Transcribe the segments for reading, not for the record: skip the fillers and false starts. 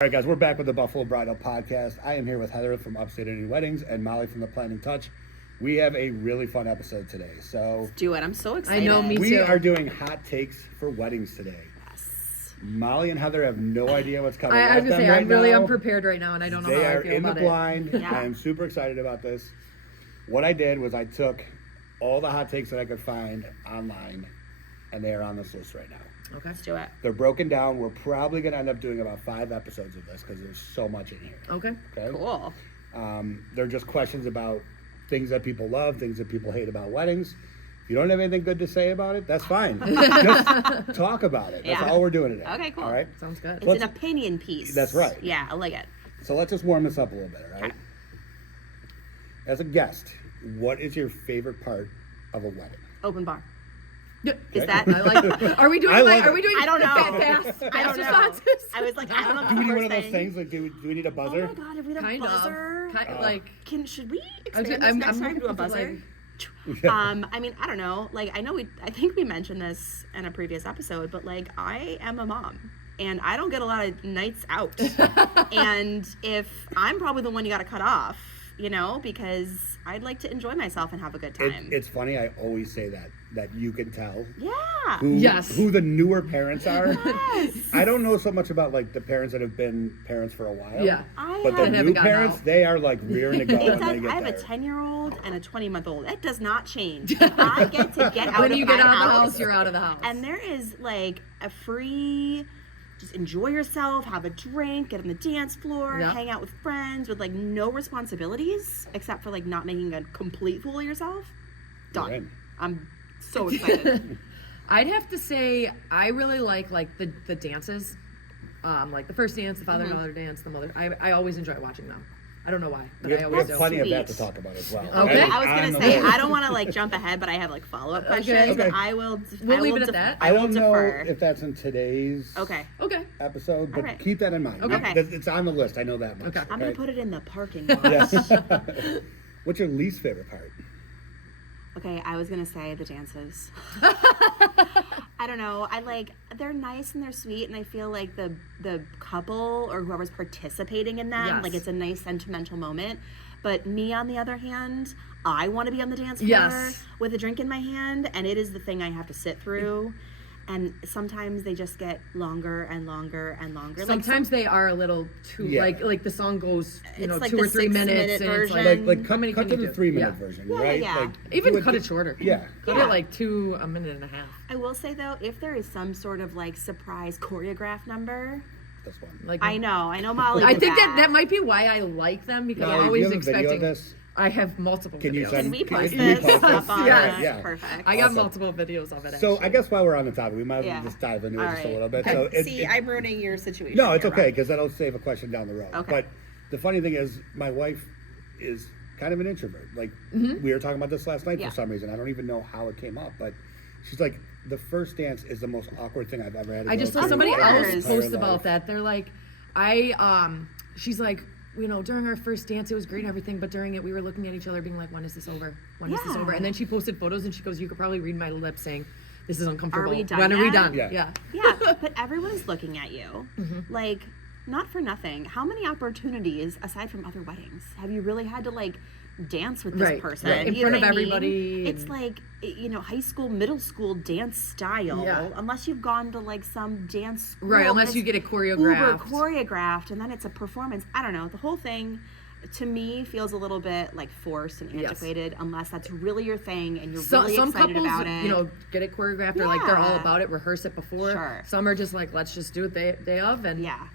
All right, guys, we're back with the Buffalo Bridal Podcast. I am here with Heather from Upstate Any Weddings and Molly from The Planning Touch. We have a really fun episode today. So Let's do it. I'm so excited. I know, me we too. are doing hot takes for weddings today. Yes. Molly and Heather have no idea what's coming. I at was gonna them say, right I'm really now. unprepared right now, and I don't know They how are I feel in the about blind. Yeah. I am super excited about this. What I did was I took all the hot takes that I could find online, and they are on this list right now. it. Okay. Let's do it. They're broken down. We're probably going to end up doing about 5 episodes of this because there's so much in here. Okay. Okay. Cool. They're just questions about things that people love, things that people hate about weddings. If you don't have anything good to say about it, that's fine. Just talk about it. That's Yeah. all we're doing today. Okay, cool. All right. Sounds good. It's Let's- an opinion piece. That's right. Yeah, I like it. So let's just warm this up a little bit, all right? Okay. As a guest, what is your favorite part of a wedding? Open bar. Yeah. Is that? I like. Are we doing? I love are we it. doing? I don't know. I don't know. responses? I was like, I don't know. If Do we need the one of first those thing. things? Like, do we need a Oh buzzer? my god, if we had a Kind of. buzzer. Like. Should we I'm expand this next time to a buzzer? I mean, I don't know. Like, I think we mentioned this in a previous episode, but like, I am a mom. And I don't get a lot of nights out. And if I'm probably the one you got to cut off, you know, because I'd like to enjoy myself and have a good time. It's funny. I always say that you can tell Yeah. who the newer parents are. Yes. I don't know so much about like the parents that have been parents for a while. Yeah. But the haven't new gotten parents, out. they are like rearing to go It when they does, get I have there. a 10-year-old and a 20-month-old. That does not change. If I get to get out When of you my get out of the house, house, you're out of the house. and there is like a free, just enjoy yourself, have a drink, get on the dance floor, Yeah. hang out with friends with like no responsibilities except for like not making a complete fool of yourself. You're in. Done. I'm so excited. I'd have to say I really like the dances, like the first dance, the father and daughter dance, the mother. I always enjoy watching them. I don't know why, but I We always have do. plenty of that to Sweet. talk about as well. Okay. I was On gonna the say list. I don't want to like jump ahead, but I have like follow-up questions. Okay. Okay. I will. We'll I leave will it at that. I will don't know defer. if that's in today's Okay. Okay. episode, but All right. keep that in mind. Okay. It's on the list. I know that much. Okay. I'm gonna put it in the parking lot. Yes. What's your least favorite part? Okay, I was gonna say the dances. I don't know. They're nice and they're sweet, and I feel like the couple or whoever's participating in them, Yes. like it's a nice sentimental moment. But me, on the other hand, I want to be on the dance floor Yes. with a drink in my hand, and it is the thing I have to sit through. And sometimes they just get longer and longer and longer. Sometimes they are a little too Yeah. like the song goes It's like 2 the or 3 minutes 6-minute and it's like, version. Like how many cut can to you the do? 3-minute Yeah. version, Yeah, right? yeah. Like, Even do cut it shorter. Yeah. Cut Yeah. it like a minute and a half. I will say though, if there is some sort of like surprise choreograph number, This one. Like I know Molly. I did think that might be why I like them because Molly, I'm do always you have a video expecting. of this? I have multiple Can you videos. send- Can we post Can we this post this? up on Yes. this? Yeah. Perfect. I got Awesome. multiple videos of it. So actually. I guess while we're on the topic, we might as well Yeah. just dive into it All just a right. little bit. Okay. So See, I'm ruining your situation. no, it's here, okay Rob. because that'll save a question down the road. Okay. But the funny thing is, my wife is kind of an introvert. Like Mm-hmm. we were talking about this last night Yeah. for some reason. I don't even know how it came up, but she's like, the first dance is the most awkward thing I've ever had. To I go just saw through somebody in my else entire post about life. that. They're like, she's like, during our first dance, it was great and everything, but during it, we were looking at each other being like, when is this over? When is this Yeah. over? And then she posted photos and she goes, you could probably read my lips saying, this is uncomfortable. Are we done When are we yet? done? Yeah. Yeah. Yeah, but everyone's looking at you. Mm-hmm. Like, not for nothing. How many opportunities, aside from other weddings, have you really had to like dance with this Right, person? right. In You front know of what I mean? everybody It's and- like, high school, middle school dance style. Yeah. Unless you've gone to like some dance school. Right, and unless you it's get it Uber choreographed. choreographed, and then it's a performance. I don't know. The whole thing, to me, feels a little bit like forced and Yes. antiquated. Unless that's really your thing and you're So, really some excited couples, about it. get it choreographed or like they're all Yeah. about it, rehearse it before. Sure. Some are just like, let's just do it day of, and Yeah.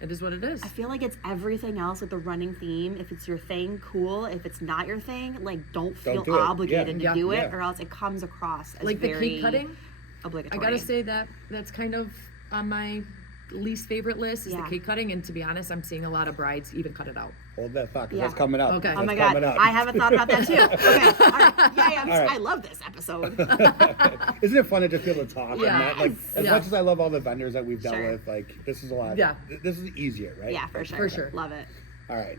it is what it is. I feel like it's everything else with the running theme. If it's your thing, cool. If it's not your thing, like don't feel do it. obligated Yeah. to do it, Yeah. or else it comes across as Like the very cake cutting, I obligatory. gotta say that's kind of on my least favorite list is Yeah. the cake cutting, and to be honest, I'm seeing a lot of brides even cut it out. Hold that thought, 'cause Yeah. that's coming up. Okay. That's Oh my coming god, up. I haven't thought about that too. Okay, all right. Yeah, All right. I love this episode. Isn't it fun to just be able to talk? Yeah. And not, like, as Yeah. much as I love all the vendors that we've dealt Sure. with, like this is a lot. Yeah. This is easier, right? Yeah, for sure. For sure. Love it. All right.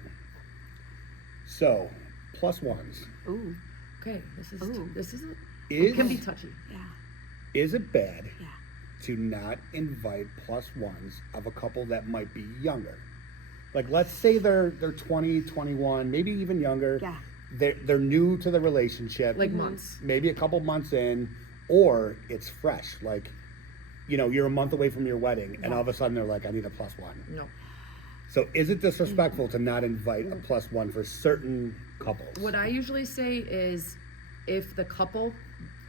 So, plus ones. Ooh, Okay, this is Ooh. this is Is it can be touchy. yeah, is it bad yeah. to not invite plus ones of a couple that might be younger. Like, let's say they're 20, 21, maybe even younger. Yeah. They're new to the relationship. Like months. Maybe a couple months in, or it's fresh. Like, you know, you're a month away from your wedding, and all of a sudden they're like, I need a plus one. No. So is it disrespectful to not invite a plus one for certain couples? What I usually say is, if the couple,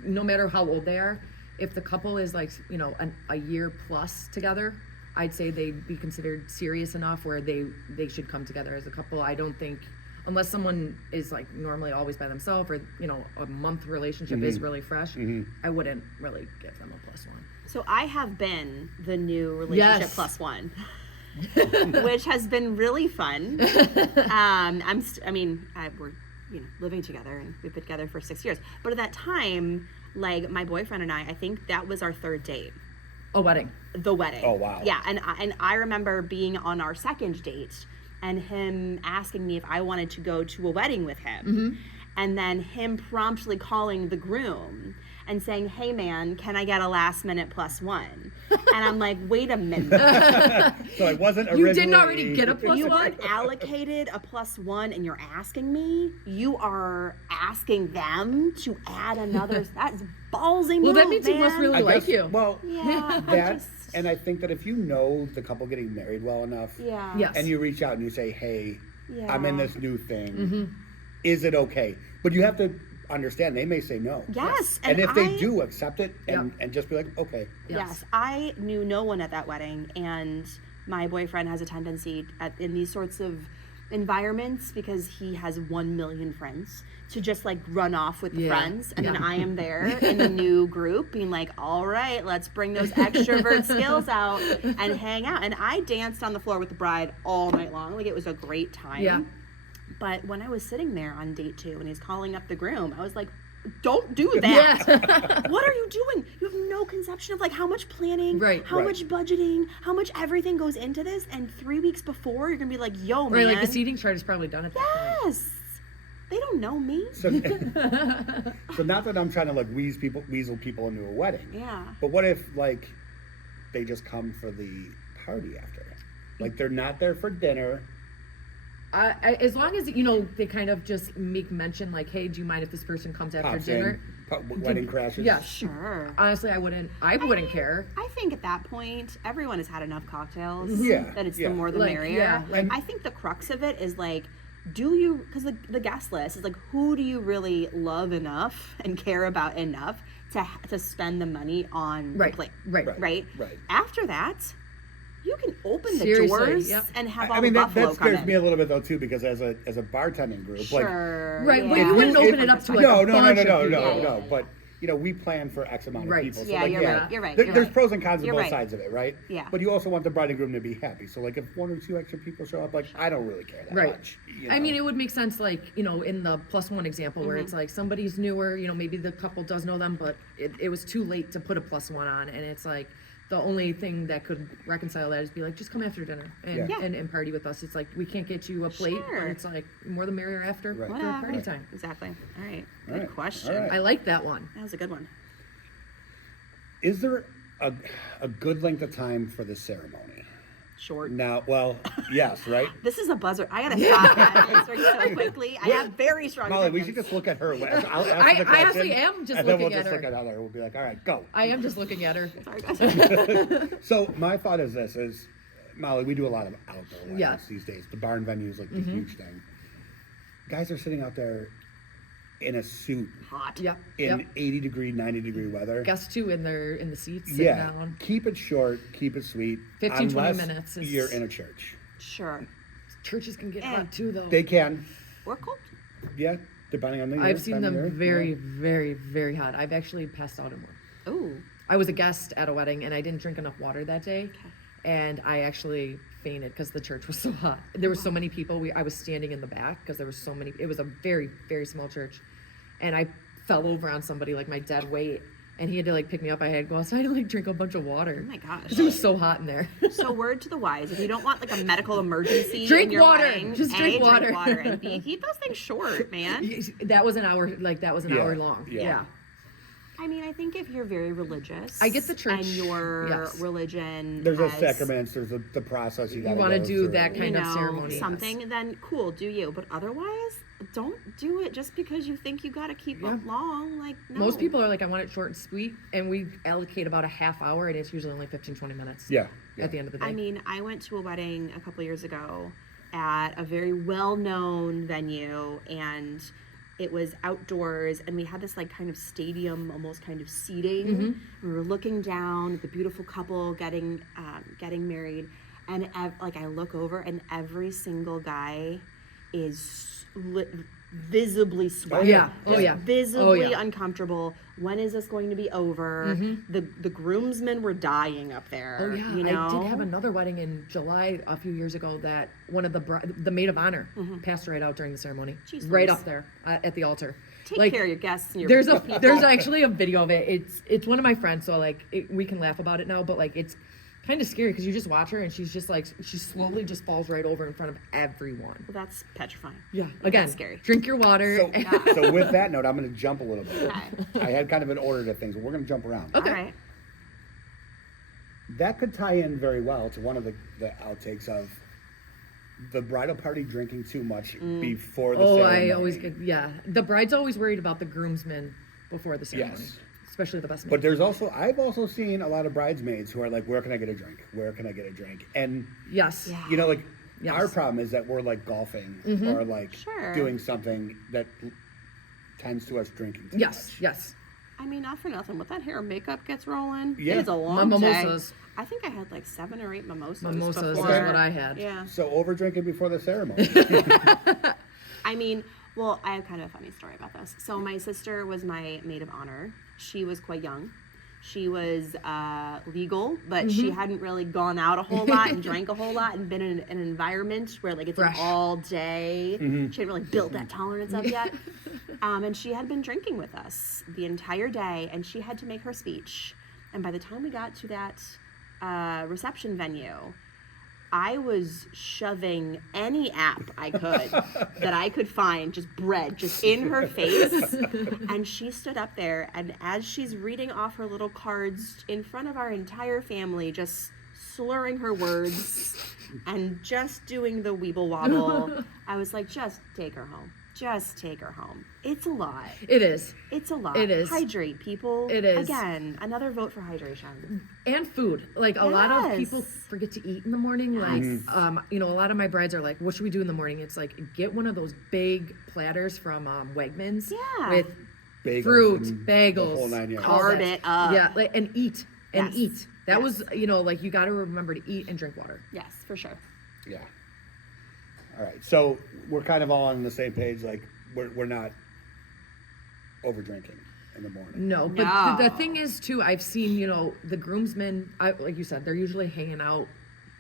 no matter how old they are, if the couple is like, you know, a year plus together, I'd say they'd be considered serious enough where they should come together as a couple. I don't think, unless someone is like normally always by themselves, or, you know, a month relationship is really fresh, I wouldn't really give them a plus one. So I have been the new relationship Yes. plus one, which has been really fun. We're living together, and we've been together for 6 years. But at that time, like, my boyfriend and I think that was our third date. A wedding. The wedding. Oh, wow. Yeah, and I remember being on our second date and him asking me if I wanted to go to a wedding with him. And then him promptly calling the groom and saying, hey man, can I get a last minute plus one? And I'm like, wait a minute. So it wasn't originally... You didn't already get a plus You one? weren't allocated a plus one and you're asking me? You are asking them to add another... That's ballsy move, Well, that means he must man. really I like guess- you. Well, Yeah, that, and I think that if you know the couple getting married well enough, Yeah. Yes. and you reach out and you say, hey, I'm in Yeah. this new thing, is it okay? But you have to understand, they may say no. Yes. And if they I- do, accept it and just be like, okay. Yes, I knew no one at that wedding, and my boyfriend has a tendency in these sorts of environments, because he has 1 million friends, to just like run off with the Yeah. friends, and then Yeah. I am there in the new group being like, all right, let's bring those extrovert skills out and hang out. And I danced on the floor with the bride all night long. Like, it was a great time. Yeah. But when I was sitting there on date 2 and he's calling up the groom, I was like, don't do that. Yeah. What are you doing? You have no conception of like how much planning, Right. how Right. much budgeting, how much everything goes into this. And 3 weeks before, you're gonna be like, yo, Right, man. like the seating chart is probably done at that point. Yes. They don't know me. So, so not that I'm trying to like weasel people into a wedding. Yeah. But what if like they just come for the party after? Like they're not there for dinner. As long as, you know, they kind of just make mention like, hey, do you mind if this person comes after Pops dinner? wedding crashes. Yeah, Sure. honestly, I wouldn't care. I think at that point, everyone has had enough cocktails. Yeah, That it's yeah. the more the Like, merrier. yeah, like- I think the crux of it is like, do you, because the guest list is like, who do you really love enough and care about enough to spend the money on Right, the plate? right. Right? Right. After that, you can open the Seriously, doors yep. and have all I mean the that buffalo come scares in. me a little bit though too, because as a bartending group, like Sure. Right, but yeah. you wouldn't If- open it up to like no, a no, bunch of no, people. Yeah, yeah, no. yeah. But you know, we plan for X amount of Right. people. So Yeah, like, you're yeah, right. You're right. There's You're pros and cons on You're both right. sides of it, right? Yeah. But you also want the bride and groom to be happy. So like, if 1 or 2 extra people show up, like I don't really care that Right. much. you I mean, know? it would make sense, like, you know, in the plus one example where it's like somebody's newer, you know, maybe the couple does know them, but it was too late to put a plus one on. And it's like, the only thing that could reconcile that is be like, just come after dinner and, Yeah. and party with us. It's like, we can't get you a plate. Sure. And it's like, more the merrier after, Right. after party Whatever. time. Exactly. All right. All Good right. question. All right. I like that one. That was a good one. Is there a good length of time for the ceremony? Short. Now, well, yes, right? This is a buzzer. I gotta stop that answering so quickly. I have very strong Molly, we should opinions. just look at her. I'll ask I the question, honestly am just and then we'll looking at just her. look at Heather. We'll be like, all right, go. I am just looking at her. Sorry, guys. So my thought is this: is Molly, we do a lot of outdoor weddings Yeah. these days. The barn venue is like the huge thing. Guys are sitting out there in a suit Hot. Yep. in Yep. 80-degree, 90-degree weather. Guests too in the seats sitting Yeah, down. keep it short, keep it sweet. 15, 20 unless minutes is- you're in a church. Sure. Churches can get Eh. hot too, though. They can, Or cold. yeah, depending on the year, I've seen time of them year, very, yeah. very, very hot. I've actually passed out in one. Ooh. I was a guest at a wedding and I didn't drink enough water that day. And I actually fainted because the church was so hot. There were so many people. I was standing in the back because there were so many. It was a very, very small church. And I fell over on somebody like my dead weight. And he had to like pick me up. I had to go outside and like drink a bunch of water. Oh my gosh. Because it was so hot in there. So word to the wise: if you don't want like a medical emergency, Drink in your water. wedding, Just drink water. and B, keep those things short, man. That was an hour, like that was an Yeah, hour long. yeah. Yeah. I mean, I think if you're very religious, I get the church, and your yes. religion, There's those has, sacraments. There's the process you got. want to do that you kind of know, ceremony. yes. something, then cool, do you. But otherwise, don't do it just because you think you got to keep Yeah. it long. Like, no. Most people are like, I want it short and sweet, and we allocate about a half hour, and it's usually only 15-20 minutes. Yeah. At the end of the day. I mean, I went to a wedding a couple years ago at a very well-known venue, and it was outdoors, and we had this like kind of stadium, almost kind of seating. Mm-hmm. We were looking down at the beautiful couple getting married, and like I look over, and every single guy is visibly sweating. yeah. Oh, Just yeah. visibly Oh, yeah. uncomfortable. When is this going to be over? The groomsmen were dying up there. Oh yeah, you know? I did have another wedding in July a few years ago that one of the maid of honor passed right out during the ceremony, Jeez right Louise. up there at the altar. Take care of your guests and your people. There's actually a video of it. It's one of my friends, so like we can laugh about it now, but like it's kind of scary because you just watch her and she's just like she slowly just falls right over in front of everyone. Well, that's petrifying. Yeah, again, That's scary. drink your water. So with that note, I'm going to jump a little bit. Okay. I had kind of an order to things, but we're going to jump around. Okay. All right. That could tie in very well to one of the outtakes of the bridal party drinking too much before the Oh, ceremony. I always get the bride's always worried about the groomsmen before the ceremony, Yes. especially the best man. But there's also, I've also seen a lot of bridesmaids who are like, where can I get a drink? Where can I get a drink? And, yes. Yeah. you know, like, Yes. our problem is that we're like golfing or like Sure. doing something that tends to us drinking too Yes. much. Yes. I mean, not for nothing. What that hair and makeup gets rolling. Yeah. It is a long My day. mimosas. I think I had like 7 or 8 mimosas. Mimosas is before. what I had. Yeah. So over drinking before the ceremony. I mean, well, I have kind of a funny story about this. So my sister was my maid of honor. She was quite young. She was legal, but she hadn't really gone out a whole lot and drank a whole lot and been in an environment where like it's an Fresh. all day. She hadn't really built that tolerance up yet. And she had been drinking with us the entire day, and she had to make her speech. And by the time we got to that reception venue, I was shoving any app I could that I could find, just bread, just in her face. And she stood up there, and as she's reading off her little cards in front of our entire family, just slurring her words and just doing the weeble wobble, I was like, just take her home. Just take her home. It's a lot. It is. It's a lot. It is. Hydrate, people. It is. Again, another vote for hydration. And food. Like a lot of Yes. people forget to eat in the morning. Like, you know, a lot of my brides are like, what should we do in the morning? It's like, get one of those big platters from Wegmans. Yeah. With Bagels fruit, and bagels. the whole 9 yards. all Carb that. it up. Yeah, like, and eat. And Yes. eat. That Yes. was, you know, like you got to remember to eat and drink water. Yes, for sure. Yeah. All right. So we're kind of all on the same page. Like we're not over drinking in the morning. No, but No. the thing is too, I've seen, you know, the groomsmen, like you said, they're usually hanging out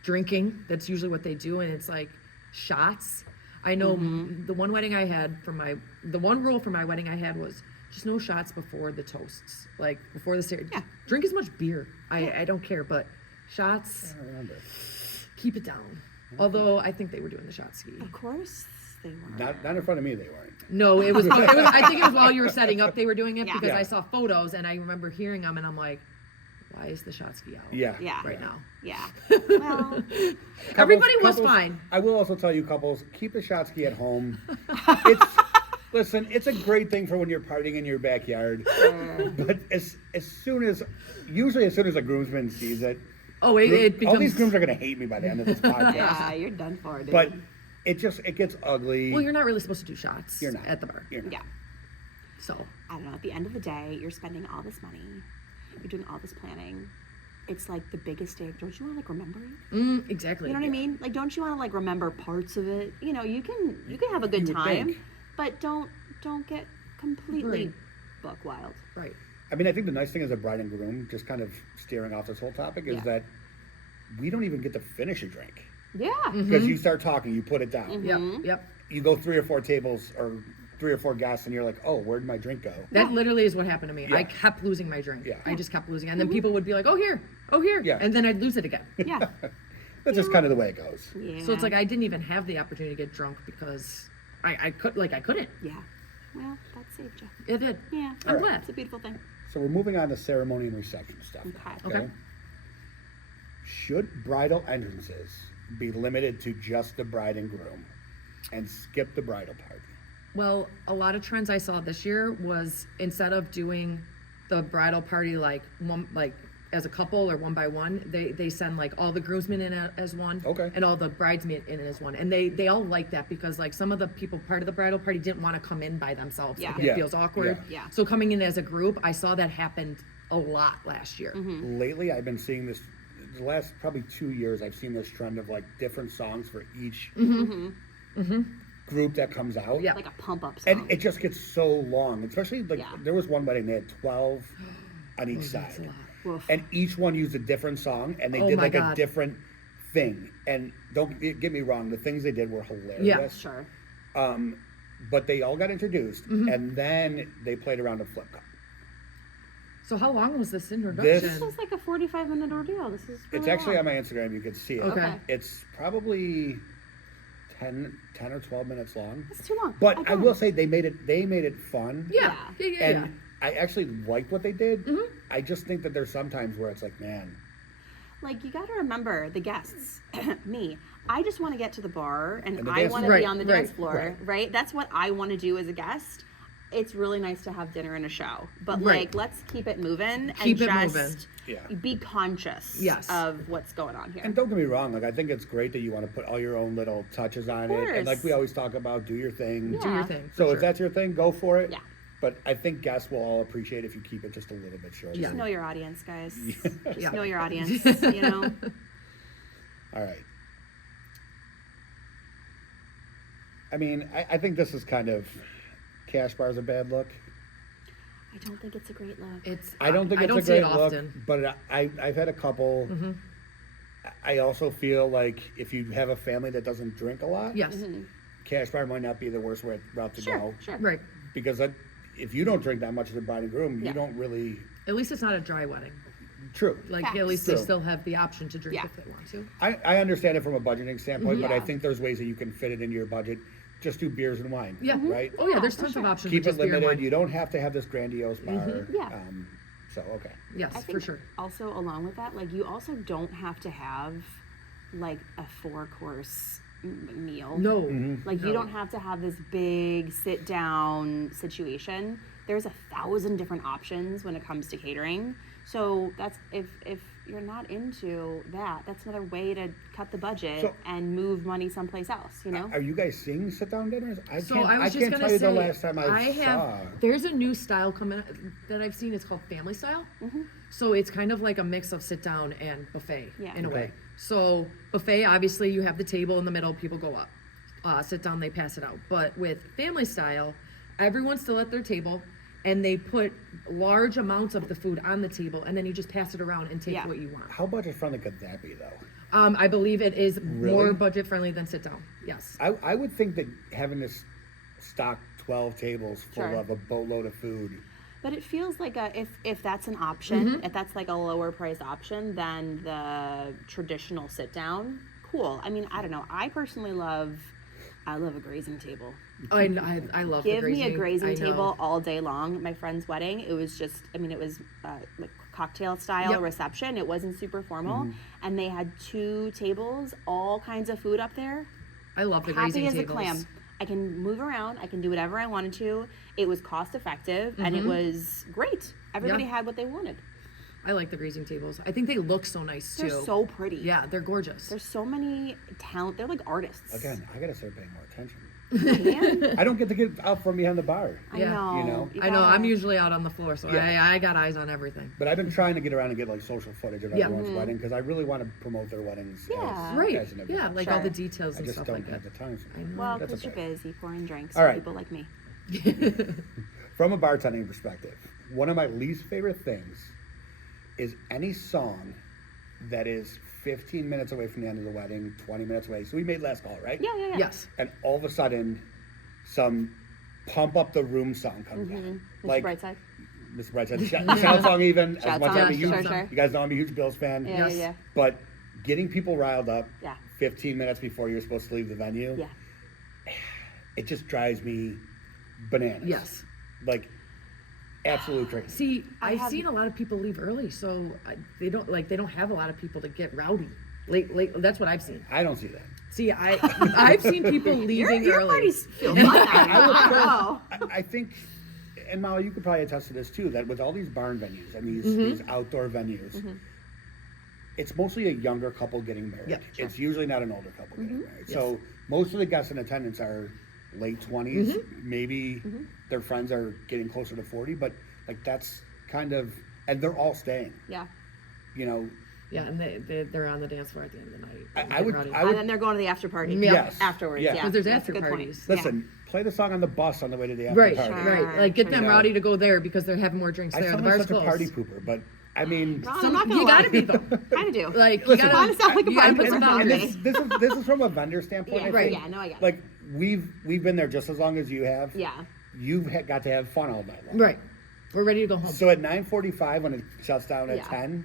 drinking. That's usually what they do, and it's like shots. I know the one wedding I had the one rule for my wedding I had was just no shots before the toasts, like before the ceremony. Yeah. Drink as much beer. I don't care, but shots, I don't remember. keep it down. Although I think they were doing the shot ski. Of course they were. Not in front of me. They weren't. No, it was. I think it was while you were setting up. They were doing it Yeah. because Yeah. I saw photos and I remember hearing them, and I'm like, why is the shot ski out? Yeah. Yeah. Right now. Yeah. Well, Everybody was Couples- fine. I will also tell you, couples, keep a shot ski at home. Listen, it's a great thing for when you're partying in your backyard. But as soon as a groomsman sees it, Oh, it becomes. all these grooms are going to hate me by the end of this podcast. yeah, you're done for, dude. But it gets ugly. Well, you're not really supposed to do shots. You're not. At the bar. You're not. yeah, So. I don't know. At the end of the day, you're spending all this money, you're doing all this planning. It's like the biggest day. Don't you want to like remember it? Exactly. You know what I mean? Like, don't you want to like remember parts of it? You know, you can have a good You would time, think. but don't get completely Right. buck wild. Right. I mean, I think the nice thing as a bride and groom, just kind of steering off this whole topic, is Yeah. that we don't even get to finish a drink. Yeah. Because you start talking, you put it down. Yep. You go 3 or 4 tables or 3 or 4 guests, and you're like, oh, where'd my drink go? That literally is what happened to me. Yeah. I kept losing my drink. Yeah. I just kept losing, and then people would be like, "Oh here, oh here," Yeah. and then I'd lose it again. Yeah. That's just kind of the way it goes. Yeah. So it's like I didn't even have the opportunity to get drunk because I couldn't. Yeah. Well, that saved you. It did. Yeah. I'm glad. It's a beautiful thing. So we're moving on to ceremony and reception stuff. Okay. Should bridal entrances be limited to just the bride and groom and skip the bridal party? Well, a lot of trends I saw this year was instead of doing the bridal party like as a couple or one by one, they send like all the groomsmen in as one, Okay. and all the bridesmen in as one, and they all like that because like some of the people part of the bridal party didn't want to come in by themselves. Yeah. Like, it Yeah. feels awkward. Yeah. So coming in as a group, I saw that happen a lot last year. Mm-hmm. Lately, I've been seeing this. The last probably 2 years, I've seen this trend of like different songs for each group that comes out. Yeah. Like a pump up song. And it just gets so long, especially like Yeah. there was one wedding, they had 12 on each That's a side. lot. Oof. And each one used a different song and they Oh did my like a God. different thing. And don't get me wrong, the things they did were hilarious. Yeah. Sure. But they all got introduced and then they played around a flip cup. So how long was this introduction? This is like a 45-minute ordeal. This is really It's actually long. on my Instagram, you can see it. Okay. Okay. It's probably 10 or 12 minutes long. It's too long. But I Again, will say they made it fun. yeah, Yeah. yeah. And I actually like what they did. I just think that there's sometimes where it's like, man, like you got to remember the guests, me. I just want to get to the bar and And the I dance want to floor. be on the Right, dance floor, right? That's what I want to do as a guest. It's really nice to have dinner and a show, but Right. like let's keep it moving Keep and it just moving. Yeah. be conscious Yes. of what's going on here. and don't get me wrong, like I think it's great that you want to put all your own little touches on it. And like course. we always talk about, do your thing. Do Yeah. your thing. So for if that's your thing, go for it. Yeah. But I think guests will all appreciate if you keep it just a little bit shorter. Yeah. Just know your audience, guys. Just Yeah. know your audience, you know? All right. I mean, I think this is kind of cash bar's a bad look. I don't think it's a great look. It's I don't think it's don't a see it great look, often. but I've had a couple. I also feel like if you have a family that doesn't drink a lot, Yes. cash bar might not be the worst route to Sure, go. sure. Right. Because if you don't drink that much as a bride and groom, Yeah. you don't really. At least it's not a dry wedding. True. Like Facts. at least they True. still have the option to drink Yeah. if they want to. I understand it from a budgeting standpoint, but I Yeah. think there's ways that you can fit it into your budget. Just do beers and wine. Yeah. Right. Oh yeah, Yeah, there's for tons of sure. options. Keep with it just beer and limited. wine. You don't have to have this grandiose bar. Yeah. So okay. Yes, I for think sure. also along with that, like you also don't have to have like a 4-course meal. No. Like no. you don't have to have this big sit down situation. There's 1,000 different options when it comes to catering. So that's if you're not into that, that's another way to cut the budget So- and move money someplace else, you know? Are you guys seeing sit down dinners? So I was just can't gonna tell you say, the last time I have. saw. There's a new style coming that I've seen. It's called family style. So it's kind of like a mix of sit down and buffet Yeah. in a Okay. way. So buffet, obviously, you have the table in the middle. People go up. Sit down, they pass it out. But with family style, everyone's still at their table, and they put large amounts of the food on the table, and then you just pass it around and take Yeah. what you want. How budget friendly could that be though? I believe it is Really? more budget friendly than sit down. Yes. I would think that having this stock 12 tables full Sure. of a boatload of food. But it feels like if that's an option, if that's like a lower priced option than the traditional sit down, cool. I mean, I don't know. I personally I love a grazing table. I love the Give grazing. me a grazing I know. table all day long. My friend's wedding, it was just, I mean, it was like cocktail style Yep. reception. It wasn't super formal. And they had 2 tables, all kinds of food up there. I love the Happy grazing as tables. a clam. I can move around. I can do whatever I wanted to. It was cost effective and it was great. Everybody Yeah. had what they wanted. I like the grazing tables. I think they look so nice They're too. so pretty. Yeah, they're gorgeous. There's so many talent. They're like artists. Again, I gotta start paying more attention. Man, I don't get to get out from behind the bar. I Yeah. know. You know? You I know. gotta- I'm usually out on the floor, so Yeah. I got eyes on everything. But I've been trying to get around and get like social footage of Yeah. everyone's wedding because I really want to promote their weddings. Yeah. As, Right. as an event. Yeah, like all Sure. the details I and just stuff don't like have that. the time. Well, That's because okay. you're busy pouring drinks All for right. people like me. From a bartending perspective, one of my least favorite things is any song that is 15 minutes away from the end of the wedding, 20 minutes away. So we made last call, right? Yeah, yeah, yeah. Yes. And all of a sudden, some pump up the room song comes on. Mr. Brightside. Mr. Brightside, shout song even. Shout as much as song, I'm a huge, sure, sure. you guys know I'm a huge Bills fan. Yeah, Yes. yeah, But getting people riled up yeah. 15 minutes before you're supposed to leave the venue, Yeah. it just drives me bananas. Yes. Like, absolute crazy. See, I've have- seen a lot of people leave early, so they don't have a lot of people to get rowdy. Late. That's what I've seen. I don't see that. See, I've seen people leaving Your early. parties feel fun. I I think, and Molly, you could probably attest to this too, that with all these barn venues and Mm-hmm. these outdoor venues, it's mostly a younger couple getting married. Yeah, sure. It's usually not an older couple getting married. Yes. So most of the guests in attendance are late 20s. Maybe their friends are getting closer to 40, but like that's kind of, and they're all staying. Yeah. You know, Yeah, and they're on the dance floor at the end of the night. I would- Rowdy. I And would- then they're going to the after party. Yeah. Yes. Afterwards. Yeah. Yeah. 'Cause there's That's a after good point. parties. listen, play the song on the bus on the way to the after Right, party. right. Like get them Sure. rowdy to go there because they're having more drinks I there. The sound like bar's such a closed. party pooper, but I mean, Ron, Some- I'm not gonna you lie. gotta be though. Kind of do. Like Listen, you gotta. Kinda sound like a you gotta party put some pooper. and boundaries. this is from a vendor standpoint. Yeah, I Right. think. Yeah, no, I get it. Like we've been there just as long as you have. Yeah. You've got to have fun all night long. Right. We're ready to go home. So at 9:45 when it shuts down at Yeah. 10,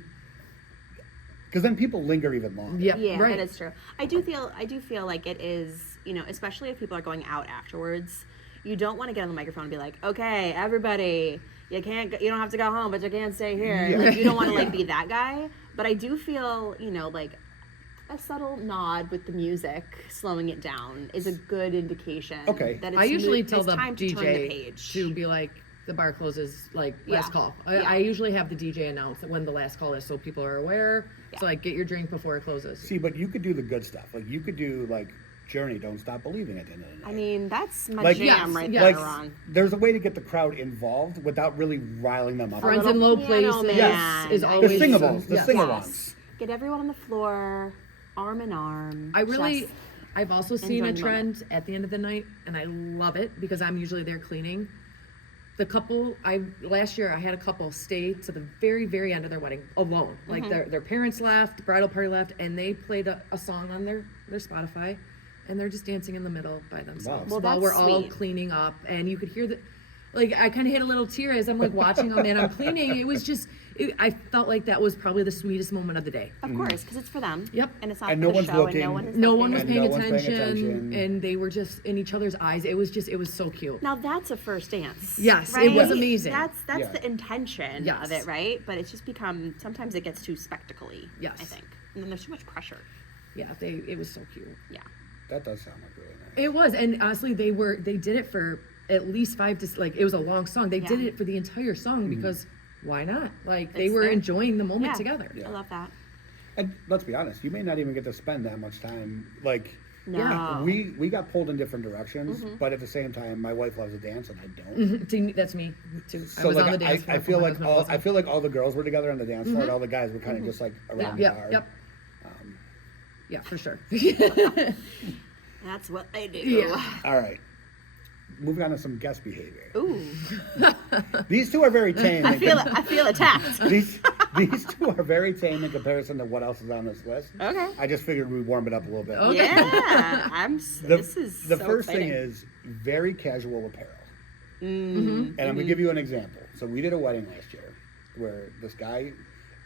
because then people linger even longer. Yeah. Yeah, right. that is true. I do feel like it is, especially if people are going out afterwards, you don't want to get on the microphone and be like, okay, everybody, you don't have to go home, but you can't stay here. Yeah. Like, you don't want to like be that guy. But I do feel, like a subtle nod with the music, slowing it down is a good indication. Okay. That it's I usually tell it's the time to turn the DJ page. to be like, the bar closes like last Yeah. call. Yeah. I usually have the DJ announce when the last call is so people are aware. Yeah. So like get your drink before it closes. See, but you could do the good stuff. Like you could do like Journey, Don't Stop Believing at the end of the night. I mean, that's my Like- jam Yes, right yes. there, like Ron. there's a way to get the crowd involved without really riling them up. Friends little in low piano places man. is The always singables, the yes. sing-alongs. Get everyone on the floor, arm in arm. I've also seen a enjoying the moment. trend at the end of the night, and I love it because I'm usually there cleaning. The couple, last year I had a couple stay to the very, very end of their wedding alone. Like Mm-hmm. their parents left, the bridal party left, and they played a song on their Spotify, and they're just dancing in the middle by themselves Well, while that's we're all sweet. cleaning up, and you could hear like I kind of hit a little tear as I'm like watching them and I'm cleaning. It was just, I felt like that was probably the sweetest moment of the day. Of course, because it's for them. Yep. And it's not And for no the one's show, looking. and no one is No looking. one was And paying no one's paying attention, attention. and they were just in each other's eyes. It was so cute. Now that's a first dance. Yes, it right? was amazing. That's Yeah. the intention Yes. of it, right? But it's just become sometimes it gets too spectacle-y. Yes. I think, and then there's too much pressure. Yeah, it was so cute. Yeah. That does sound like really nice. It was, and honestly, they did it for at least 5 to like it was a long song. They did Yeah. it for the entire song because why not? Like they It's were there. enjoying the moment Yeah. together. Yeah. I love that. And let's be honest, you may not even get to spend that much time. Like No. we got pulled in different directions, Mm-hmm. but at the same time, my wife loves to dance and I don't. See, that's me too. I So was like on the dance floor. I feel when my like husband all wasn't. I feel like all the girls were together on the dance floor, and all the guys were kind of just like around the bar. Yep. Yeah, for sure. That's what they do. Yeah. All right. Moving on to some guest behavior. Ooh, These two are very tame. I feel attacked. These two are very tame in comparison to what else is on this list. Okay. I just figured we'd warm it up a little bit. Okay. Yeah, this is the so first exciting. thing is very casual apparel. Mm-hmm. And I'm gonna give you an example. So we did a wedding last year where this guy,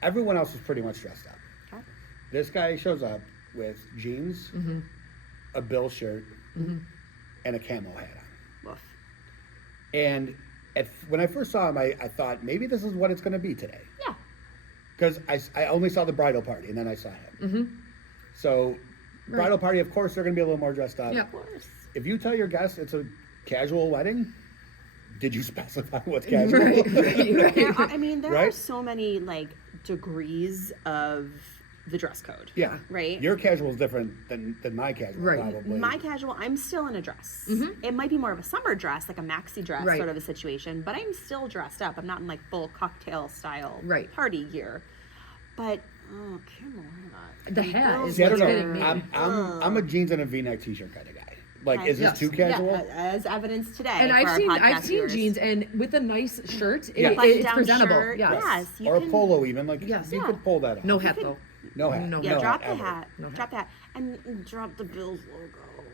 everyone else was pretty much dressed up. Okay. This guy shows up with jeans, a Bill shirt, and a camo hat on. Woof. And when I first saw him, I thought maybe this is what it's going to be today. Yeah. Because I only saw the bridal party and then I saw him. So, bridal party, of course, they're going to be a little more dressed up. Yeah. Of course. If you tell your guests it's a casual wedding, did you specify what's casual? Right, right. There are Right? so many like degrees of the dress code. Yeah. Right? Your casual is different than my casual, Right. probably. My casual, I'm still in a dress. It might be more of a summer dress, like a maxi dress Right. sort of a situation, but I'm still dressed up. I'm not in like full cocktail style Right. party gear. But oh, come on. The hat is See, I what's don't getting me. know. I'm a jeans and a V-neck t-shirt kind of guy. Like, Okay. is this Yes. too casual? Yeah, as evidenced today. And for I've our seen podcast viewers. jeans and with a nice shirt, Yeah. it's Button-down presentable. shirt, Yes. yes. You Or a can- polo even. Like, Yes. you Yeah. could pull that off. No hat though. No hat. No Yeah, no drop hat, the ever. hat. No hat. Drop that. And drop the Bills logo.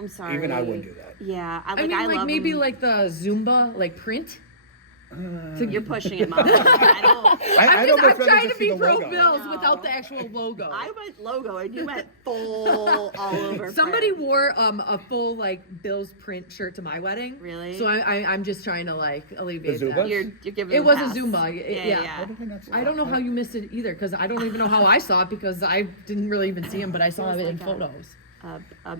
I'm sorry. Even I wouldn't do that. Yeah. I mean, like love maybe them. like the Zumba like print. You're pushing it, Mom. I don't. I don't I'm much rather trying to just see be the pro logo. Bills No. without the actual logo. I went logo and you went full all over. Somebody print. wore a full like Bills print shirt to my wedding. Really? So I'm just trying to like alleviate The that. Zubas? You're giving. It them was a pass. Zumba. Yeah. How did I not see I don't know that? how you missed it either because I don't even know how I saw it because I didn't really even see him, but I saw was it in like a- photos. A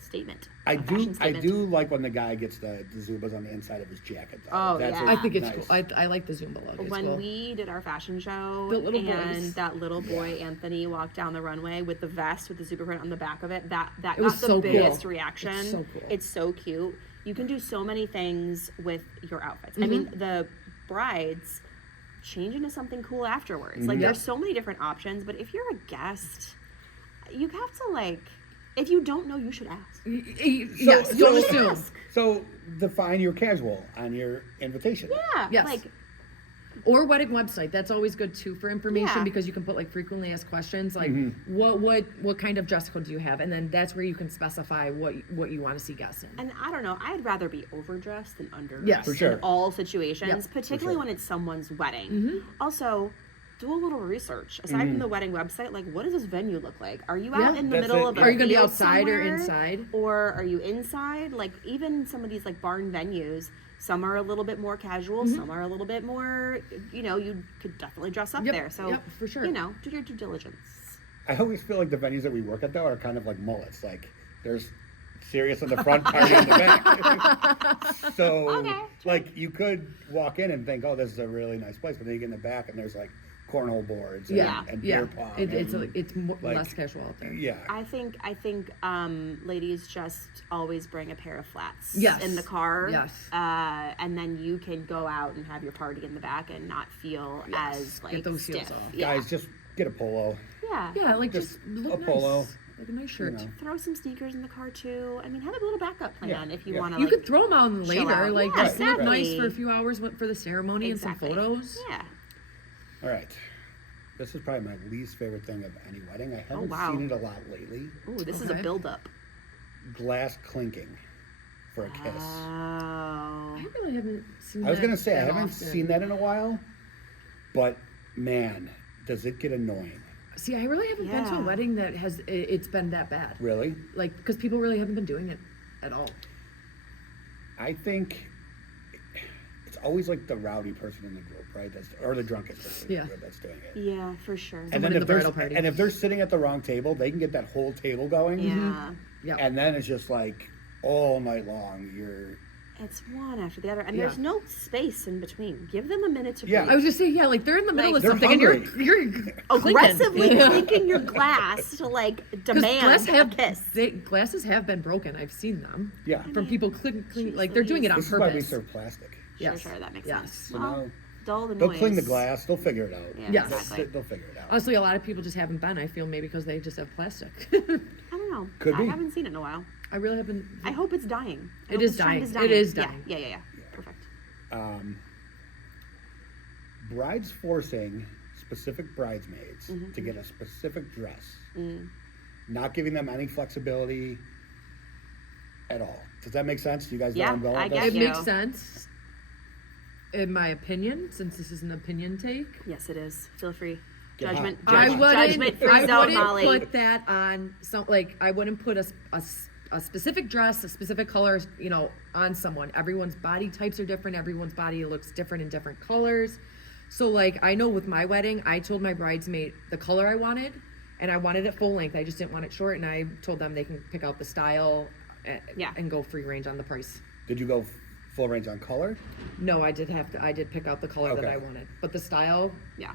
statement. I a fashion do statement. like when the guy gets the Zubas on the inside of his jacket. Though. Oh, That's yeah. I think it's nice. cool. I like the Zumba logo. It's When cool. we did our fashion show The little and boys. that little boy Anthony walked down the runway with the vest with the super print on the back of it, that It was got the so cool. biggest reaction. It's so cool. It's so cute. You can do so many things with your outfits. I Mm-hmm. mean, the brides change into something cool afterwards. Like Yeah. there's so many different options, but if you're a guest, you have to like, if you don't know, you should ask. Yes, so- don't assume. So define your casual on your invitation. Yeah. Yes. Like, Or wedding website. That's always good too for information Yeah. because you can put like frequently asked questions like Mm-hmm. what kind of dress code do you have, and then that's where you can specify what you want to see guests in. and I don't know, I'd rather be overdressed than underdressed Yes. For sure. in all situations, Yep. particularly sure. when it's someone's wedding. Mm-hmm. Also, do a little research. Aside from the wedding website, like what does this venue look like? Are you out Yeah. in the That's middle it, of a yeah. Are you gonna be field outside or somewhere? inside? Or are you inside? Like even some of these like barn venues, some are a little bit more casual, some are a little bit more, you could definitely dress up Mm-hmm. Yep, there. So, yep, for sure. Do your due diligence. I always feel like the venues that we work at though are kind of like mullets. Like there's serious in the front, party in the back. So Okay, like you could walk in and think, oh, this is a really nice place, but then you get in the back and there's like cornhole boards and, Yeah, and yeah. beer pong. It's like- less casual out there. yeah. I think ladies just always bring a pair of flats Yes. in the car. Yes. And then you can go out and have your party in the back and not feel Yes. as like Get those heels stiff. off. Yeah. Guys, just get a polo. Yeah. Yeah, like Just just look a nice. polo. Like a nice shirt. know. Throw some sneakers in the car too. I mean, have a little backup plan Yeah, if you yeah. want to. You like, could throw them on chill later, out. like Yeah, just look nice exactly. for a few hours for the ceremony exactly. and some photos. Yeah. All right. This is probably my least favorite thing of any wedding. I haven't wow. seen it a lot lately. Ooh, this is a Okay. build-up. Glass clinking for a kiss. Oh. I really haven't seen I was that gonna say I that haven't often. seen that in a while, but man, does it get annoying? See, I really haven't been to a Yeah. wedding that it's been that bad. Really? Like, because people really haven't been doing it at all. I think it's always like the rowdy person in the group, right? Or the drunkest person in Yeah. the group that's doing it. Yeah, for sure. And Someone then in if the they're bridal party. and if they're sitting at the wrong table, they can get that whole table going. Yeah. Yeah. And then it's just like all night long. You're It's one after the other, and Yeah. there's no space in between. Give them a minute to Yeah. breathe. I was just saying, yeah, like they're in the middle Like, of They're something and you're hungry. aggressively clinking. clinking your glass to like 'Cause demand a kiss. glasses have been broken. I've seen them. yeah. From people clinking, like they're doing it on This is why we purpose. serve plastic. Yes. Sure, that makes Yes. sense. So Well, now dull the they'll noise. clean the glass. They'll figure it out. Yeah, Yes. exactly. They'll figure it out. Honestly, a lot of people just haven't been. I feel maybe because they just have plastic. I don't know. Could I be. haven't seen it in a while. I really haven't. I hope it's dying. I It hope is this trend dying. It is Yeah, dying. Yeah. Perfect. Brides forcing specific bridesmaids Mm-hmm. to get a specific dress, not giving them any flexibility at all. Does that make sense? Do you guys know Yeah, where I'm going I with get this? It you. makes sense, in my opinion, since this is an opinion take. Yes, it is. Feel free. Get Judgment. hot. I Judgment. wouldn't. Judgment-free I zone, wouldn't Molly. put that on some. Like I wouldn't put a specific dress, a specific color, on someone. Everyone's body types are different. Everyone's body looks different in different colors. So like I know with my wedding, I told my bridesmaid the color I wanted, and I wanted it full length. I just didn't want it short, and I told them they can pick out the style, Yeah. and go free range on the price. Did you go full range on color? No, I did pick out the color that Okay. I wanted, but the style Yeah.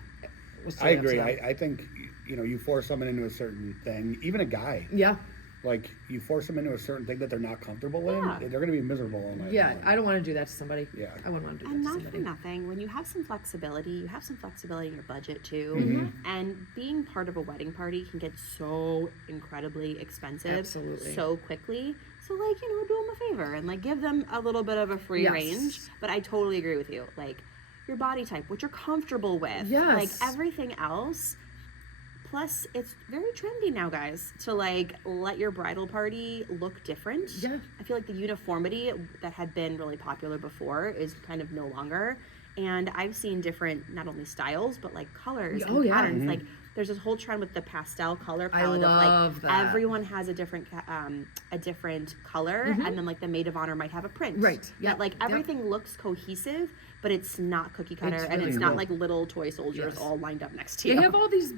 was. I totally up to agree. them. I think you force someone into a certain thing, even a guy. Yeah. Like you force them into a certain thing that they're not comfortable Yeah. in, they're going to be miserable all night. Yeah, long. I don't want to do that to somebody. Yeah. I wouldn't want to do And that to not for somebody. nothing, when you have some flexibility, you have some flexibility in your budget too. Mm-hmm. And being part of a wedding party can get so incredibly expensive Absolutely. so quickly. So like, do them a favor and like give them a little bit of a free Yes. range. But I totally agree with you. Like your body type, what you're comfortable with. Yes. Like everything else. Plus, it's very trendy now, guys, to like let your bridal party look different. Yeah. I feel like the uniformity that had been really popular before is kind of no longer. And I've seen different, not only styles, but like colors Oh, and yeah. patterns. Like there's this whole trend with the pastel color I palette of love like that. everyone has a different color, and then like the maid of honor might have a print. Right. That Yep. like Yep. everything looks cohesive, but it's not cookie cutter, It's and really it's not cool. like little toy soldiers Yes. all lined up next to They you. have all these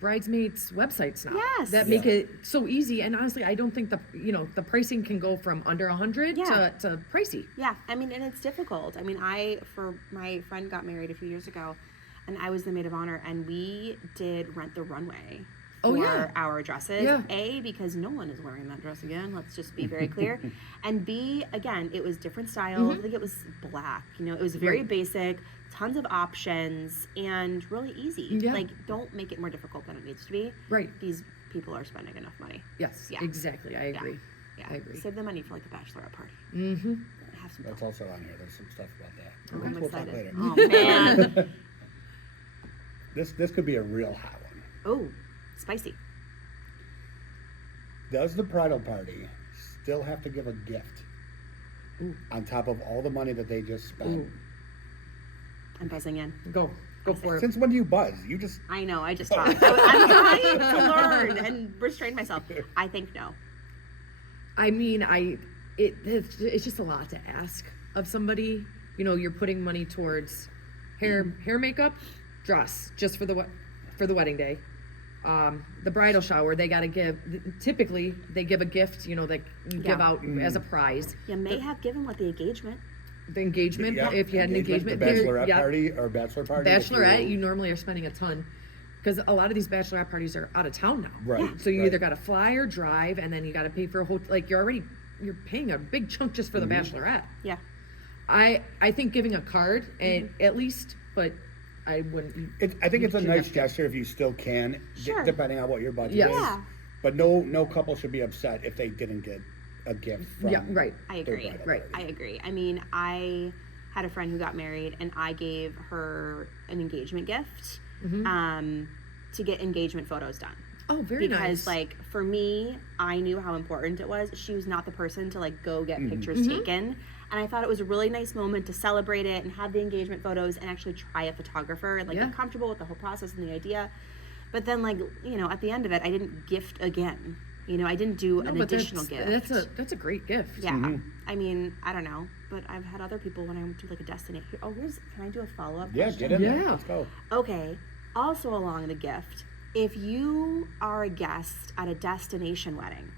bridesmaids websites now. Yes. That make it so easy. And honestly, I don't think the pricing can go from under 100 Yeah. to pricey. Yeah, I mean, and it's difficult. I mean, for my friend got married a few years ago, and I was the maid of honor, and we did Rent the Runway Oh, for yeah. our dresses. Yeah. A, because no one is wearing that dress again. Let's just be very clear. And B, again, it was different style. I think it was black. It was very Right. basic, tons of options, and really easy. Yeah. Like, don't make it more difficult than it needs to be. Right. These people are spending enough money. Yes. Yeah. Exactly. I Yeah. agree. Yeah. I agree. Save the money for like a bachelorette party. Mm-hmm. Have some That's fun. also on here. There's some stuff about that. I'm We'll talk excited. later. Oh man. This could be a real hot one. Oh, spicy. Does the bridal party still have to give a gift on top of all the money that they just spent? Ooh. I'm buzzing in. Go for it. Since when do you buzz? You just I know, I just talked. I'm trying to learn and restrain myself. I think no. I mean, it's just a lot to ask of somebody. You're putting money towards hair, makeup, dress, just for the wedding day. The bridal shower, they got to give. Typically, they give a gift. That you give Yeah. out as a prize. You may have given with the engagement. The engagement, Yeah, if you had an engagement, the there- bachelorette yeah. party or bachelor party. if Bachelorette, you normally are spending a ton, because a lot of these bachelorette parties are out of town now. Right, So you right. either got to fly or drive, and then you got to pay for a hotel. Like you're paying a big chunk just for the bachelorette. Yeah. I think giving a card and at least, but I wouldn't. I think it's a you nice have to- gesture if you still can, Sure. depending on what your budget Yes. is. Yeah. But no couple should be upset if they didn't get a gift from Yeah, right. I their agree. bridal Right. party. I agree. I mean, I had a friend who got married, and I gave her an engagement gift to get engagement photos done. Oh, very Because nice. like for me, I knew how important it was. She was not the person to like go get pictures taken, and I thought it was a really nice moment to celebrate it and have the engagement photos and actually try a photographer and like Yeah. get comfortable with the whole process and the idea. But then like at the end of it, I didn't gift again. I didn't do No, an but additional gift. that's a great gift. Yeah. I mean, I don't know, but I've had other people when I do like a destination. Oh, can I do a follow-up Yeah, question? get in there. Yeah. Let's go. Okay. Also along the gift, if you are a guest at a destination wedding,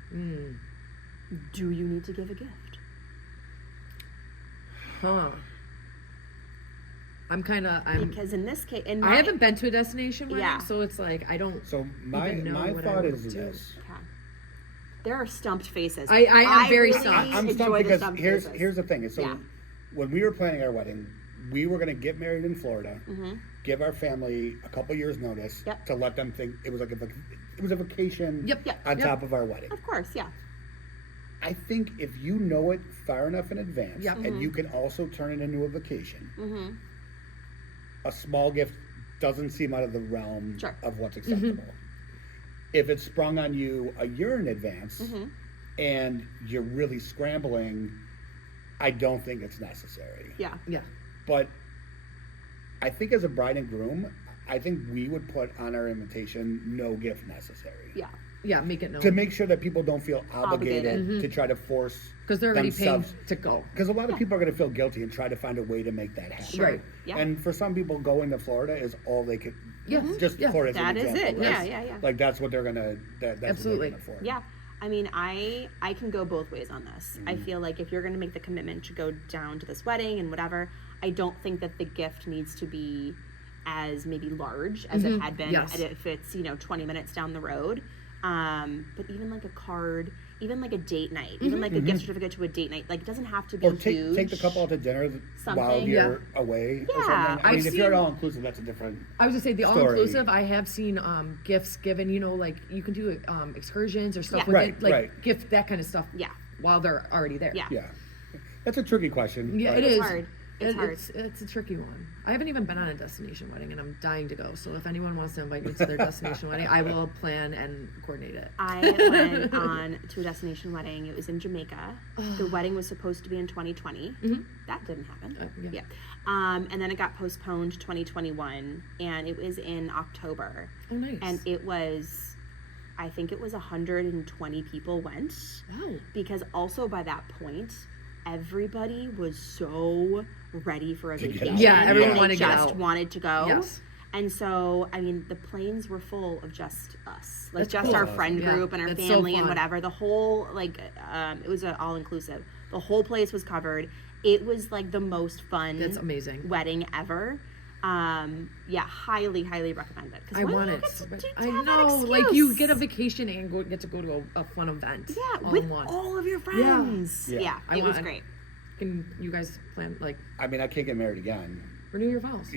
do you need to give a gift? Huh. I'm Because in this case, I haven't been to a destination wedding, Yeah. so it's like I don't. So my Even know my what I thought would is do. this. Okay. There are stumped faces. I am very really stumped. I'm enjoy stumped the because stumped here's faces. the thing. So Yeah. when we were planning our wedding, we were going to get married in Florida, Mm-hmm. give our family a couple years notice Yep. to let them think it was like it was a vacation Yep. on Yep. top of our wedding. Of course, yeah. I think if you know it far enough in advance Yep. and you can also turn it into a vacation, Mm-hmm. a small gift doesn't seem out of the realm Sure. of what's acceptable. If it's sprung on you a year in advance Mm-hmm. and you're really scrambling, I don't think it's necessary. Yeah. Yeah. But I think as a bride and groom, I think we would put on our invitation no gift necessary. Yeah. Yeah. Make it known. To make sure that people don't feel obligated Obligated. to try to force Because they're already paying themselves. to go. Because a lot of people are going to feel guilty and try to find a way to make that happen. Sure. Right. Yeah. And for some people, going to Florida is all they could. Yeah. Just Yeah. Florida as That an is example, it. right? Yeah. Like that's what they're gonna. That's Absolutely. What they're gonna afford. Yeah. I mean, I can go both ways on this. I feel like if you're going to make the commitment to go down to this wedding and whatever, I don't think that the gift needs to be as maybe large as it had been Yes. if it's 20 minutes down the road. But even like a card, even like a date night, even like a gift certificate to a date night, like it doesn't have to be Or huge. take the couple out to dinner while Something. you're away. Or Yeah, something. I mean, I've if you're seen- at all inclusive, that's a different. I was gonna say the Story. all inclusive. I have seen gifts given. Like you can do excursions or stuff Yeah. with Right, it, like right. gift that kind of stuff. Yeah. While they're already there. Yeah. Yeah, that's a tricky question. Yeah, but it It's is. hard. It's hard. It's a tricky one. I haven't even been on a destination wedding, and I'm dying to go. So if anyone wants to invite me to their destination wedding, I will plan and coordinate it. I went on to a destination wedding. It was in Jamaica. The wedding was supposed to be in 2020. That didn't happen. Yeah. And then it got postponed to 2021, and it was in October. Oh, nice. And it was, I think it was 120 people went. Wow. Because also by that point, everybody was so ready for a To get vacation. out. Yeah, everyone and wanted they to get just out. wanted to go. Yes. And so, I mean, the planes were full of just us, like That's just cool. our friend Yeah, group and our that's so family and fun. whatever. The whole, like, it was all inclusive. The whole place was covered. It was like the most fun That's amazing. wedding ever. Yeah, highly recommend it. 'Cause I when want you it. get to I have that know, like you excuse. get a vacation and get to go to a fun event. Yeah, all with in one. all of your friends. Yeah. Yeah, I it was want- great. Can you guys plan like I mean, I can't get married again. renew your vows?